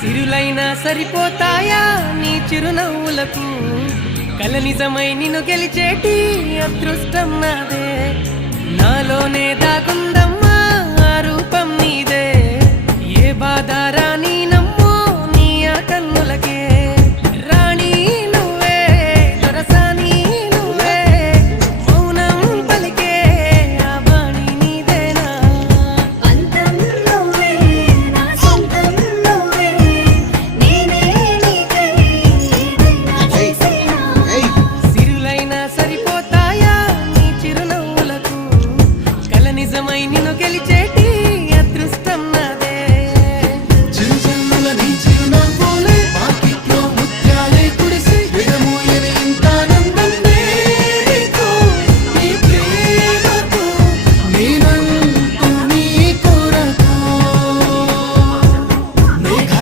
సిరులైనా సరిపోతాయా నీ చిరునవ్వులకు కల నిజమై నిన్ను గెలిచేటి అదృష్టం నాదే నాలోనే దాగుందమ్మా ఆ రూపం నీదే ఏ బాధ రాని